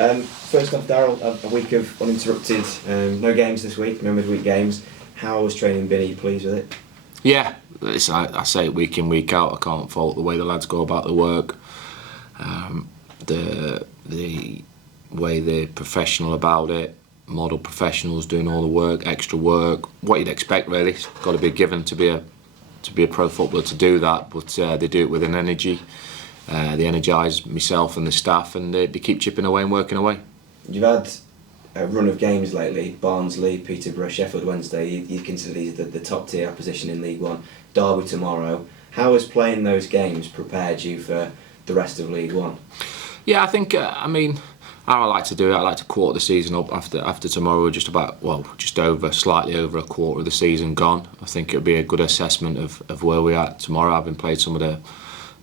First off, Darrell, a week of uninterrupted, no games this week, no midweek games. How has training been? Are you pleased with it? Yeah, I say it week in, week out. I can't fault the way the lads go about the work. The way they're professional about it, model professionals doing all the work, extra work, what you'd expect really. It's got to be given to be a pro footballer to do that, but they do it with an energy. They energise myself and the staff, and they keep chipping away and working away. You've had a run of games lately, Barnsley, Peterborough, Sheffield Wednesday. You consider these the top tier opposition in League One. Derby tomorrow. How has playing those games prepared you for the rest of League One? Yeah, I think, how I like to do it, I like to quarter the season up after tomorrow. We're slightly over a quarter of the season gone. I think it'll be a good assessment of where we're at tomorrow, having played some of the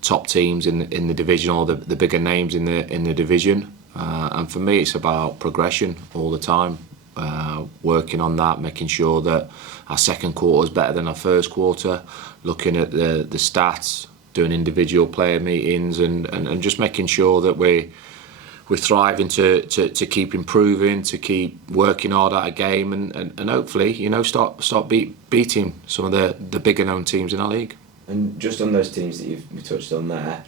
top teams in the division, or the bigger names in the division. And for me, it's about progression all the time, working on that, making sure that our second quarter is better than our first quarter, looking at the stats, doing individual player meetings, and just making sure that we're thriving to keep improving, to keep working hard at a game, and hopefully, start beating some of the bigger known teams in our league. And just on those teams that you've touched on there,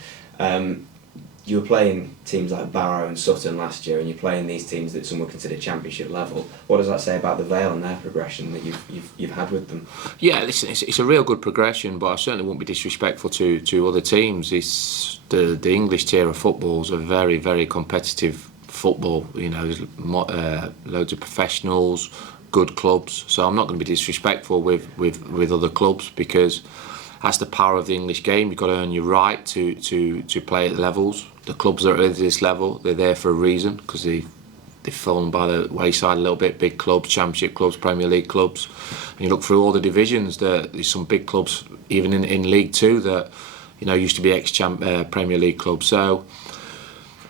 you were playing teams like Barrow and Sutton last year, and you're playing these teams that some would consider championship level. What does that say about the Vale and their progression that you've had with them? Yeah, listen, it's a real good progression, but I certainly won't be disrespectful to other teams. It's the English tier of football is a very, very competitive football. There's loads of professionals, good clubs. So I'm not going to be disrespectful with other clubs, because that's the power of the English game. You've got to earn your right to play at levels. The clubs that are at this level, they're there for a reason, because they've fallen by the wayside a little bit. Big clubs, Championship clubs, Premier League clubs. And you look through all the divisions, there's some big clubs, even in League Two, that used to be ex-Premier League clubs. So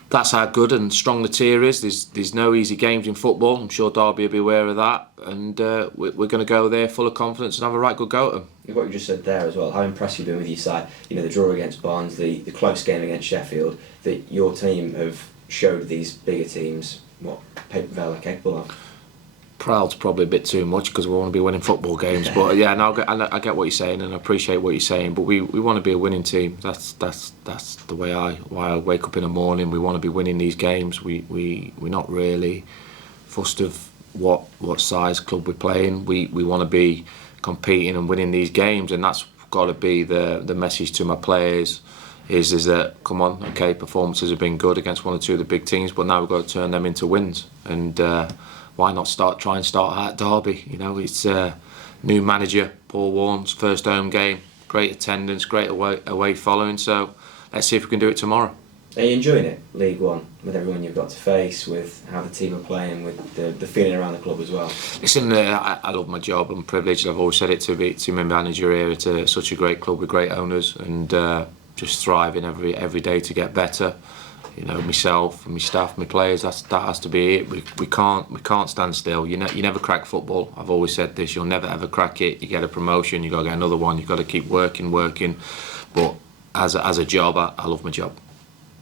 that's how good and strong the tier is. There's no easy games in football. I'm sure Derby will be aware of that, and we're going to go there full of confidence and have a right good go at them. What you just said there as well, how impressed you've been with your side. The draw against Barnsley, the close game against Sheffield, that your team have showed these bigger teams what Port Vale are capable of. Proud's probably a bit too much, because we want to be winning football games. But yeah, no, I get what you're saying, and I appreciate what you're saying. But we want to be a winning team. That's the way why I wake up in the morning. We want to be winning these games. We're not really fussed of what size club we're playing. We want to be competing and winning these games, and that's got to be the message to my players. Is that, come on, okay, performances have been good against one or two of the big teams, but now we've got to turn them into wins. And why not try and start at Derby? It's new manager, Paul Warren's first home game, great attendance, great away following. So let's see if we can do it tomorrow. Are you enjoying it, League One, with everyone you've got to face, with how the team are playing, with the feeling around the club as well? Listen, I love my job. I'm privileged. I've always said it to be my manager here. It's such a great club with great owners, and just thriving every day to get better. Myself, my staff, my players. That has to be it. We can't stand still. You never crack football. I've always said this. You'll never ever crack it. You get a promotion, you got to get another one. You got to keep working. But as a job, I love my job.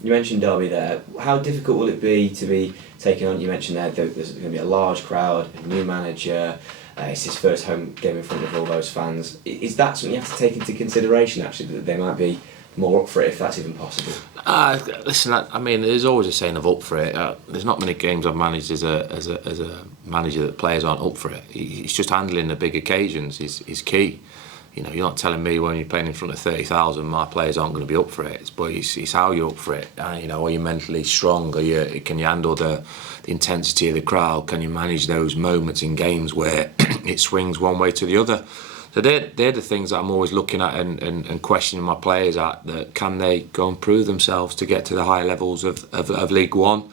You mentioned Derby there. How difficult will it be to be taking on? You mentioned there that there's going to be a large crowd, a new manager. It's his first home game in front of all those fans. Is that something you have to take into consideration, actually, that they might be more up for it, if that's even possible? Listen, there's always a saying of up for it. There's not many games I've managed as a manager that players aren't up for it. It's just handling the big occasions is key. You're not telling me when you're playing in front of 30,000 my players aren't going to be up for it. But it's how you're up for it. Are you mentally strong? Can you handle the intensity of the crowd? Can you manage those moments in games where it swings one way to the other? So they're the things that I'm always looking at and questioning my players at. That can they go and prove themselves to get to the higher levels of League One?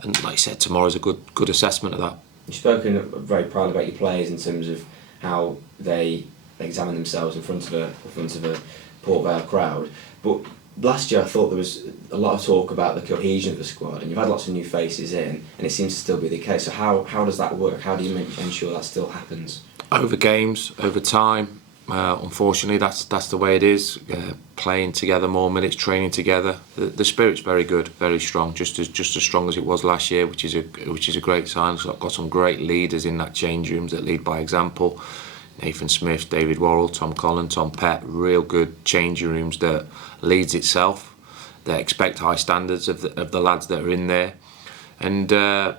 And like I said, tomorrow's a good assessment of that. You've spoken very proud about your players in terms of how they examine themselves in front of a Port Vale crowd. But last year I thought there was a lot of talk about the cohesion of the squad, and you've had lots of new faces in, and it seems to still be the case. So how does that work? How do you ensure that still happens? Over games, over time, Unfortunately, that's the way it is. Playing together more minutes, training together. The spirit's very good, very strong, just as strong as it was last year, which is a great sign. So I've got some great leaders in that change rooms that lead by example. Nathan Smith, David Worrell, Tom Collin, Tom Pett, real good changing rooms that leads itself. They expect high standards of the lads that are in there, and the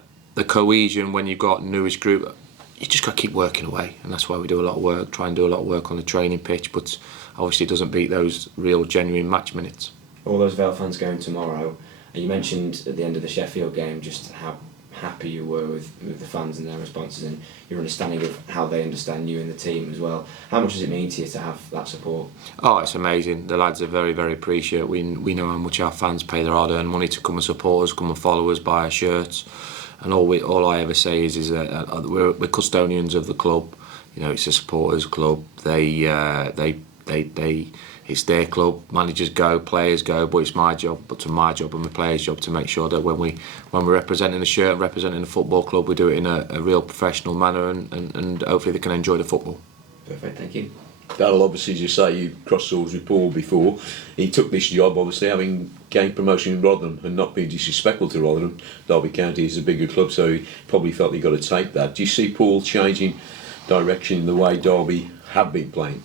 cohesion when you've got newish group. You just got to keep working away, and that's why we do a lot of work, try and do a lot of work on the training pitch, but obviously it doesn't beat those real genuine match minutes. All those Vale fans going tomorrow, and you mentioned at the end of the Sheffield game just how happy you were with the fans and their responses and your understanding of how they understand you and the team as well. How much does it mean to you to have that support? Oh, it's amazing. The lads are very, very appreciative. We know how much our fans pay their hard-earned money to come and support us, come and follow us, buy our shirts. And all I ever say is that we're custodians of the club. You know, it's a supporters club. It's their club. Managers go, players go, but it's my job and my players' job to make sure that when we're representing the shirt and representing the football club, we do it in a real professional manner, and hopefully they can enjoy the football. Perfect, thank you. Darrell, obviously, as you say, you crossed swords with Paul before. He took this job, obviously, having gained promotion in Rotherham and not being disrespectful to Rotherham. Derby County is a bigger club, so he probably felt he got to take that. Do you see Paul changing direction in the way Derby have been playing?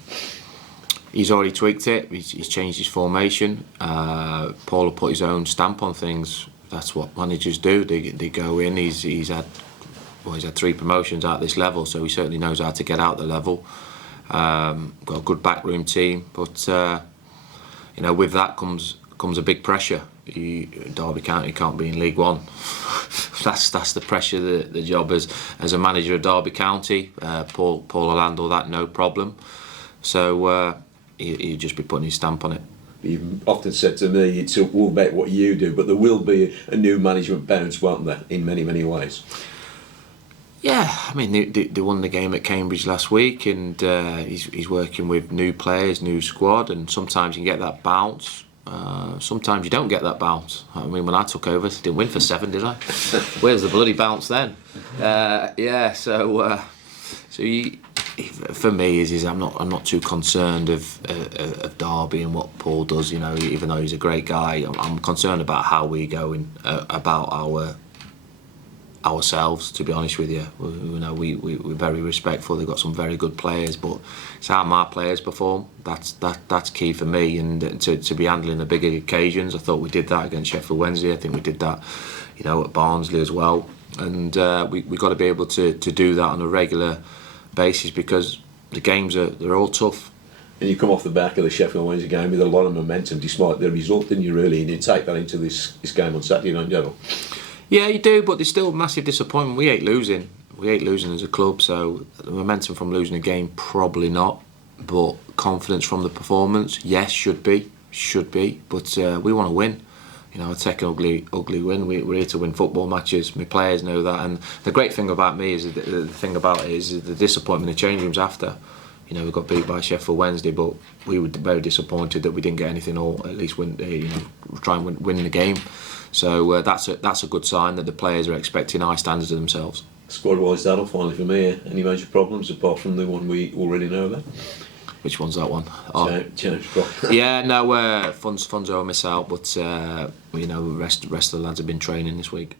He's already tweaked it. He's changed his formation. Paul will put his own stamp on things. That's what managers do. They go in. He's had 3 promotions at this level, so he certainly knows how to get out the level. Got a good backroom team, but with that comes a big pressure. Derby County can't be in League One. that's the pressure. The job as a manager of Derby County, Paul will handle that no problem. So he'll just be putting his stamp on it. You've often said to me, it's all about what you do, but there will be a new management bounce, won't there, in many, many ways? Yeah, I mean they won the game at Cambridge last week, and he's working with new players, new squad, and sometimes you get that bounce. Sometimes you don't get that bounce. I mean, when I took over, I didn't win for 7, did I? Where's the bloody bounce then? For me, I'm not too concerned of Derby and what Paul does. You know, even though he's a great guy, I'm concerned about how we go about ourselves. To be honest with you, we're very respectful. They've got some very good players, but it's how my players perform. That's key for me, and to be handling the bigger occasions. I thought we did that against Sheffield Wednesday. I think we did that, at Barnsley as well, and we got to be able to do that on a regular basis, because the games they're all tough. And you come off the back of the Sheffield Wednesday game with a lot of momentum, despite the result, didn't you? Really, and you take that into this game on Saturday, don't you? Yeah, you do, but there's still massive disappointment. We hate losing. As a club, so the momentum from losing a game, probably not. But confidence from the performance, yes, should be. But we want to win. Take an ugly win. We're here to win football matches. My players know that, and the great thing about me is the thing about it is the disappointment in the change rooms after. We got beat by Sheffield Wednesday, but we were very disappointed that we didn't get anything, or at least win. Try and win the game. So that's a good sign that the players are expecting high standards of themselves. Squad-wise, that'll finally for me. Any major problems apart from the one we already know about? Which one's that one? Yeah, no. Funzo will miss out, but the rest of the lads have been training this week.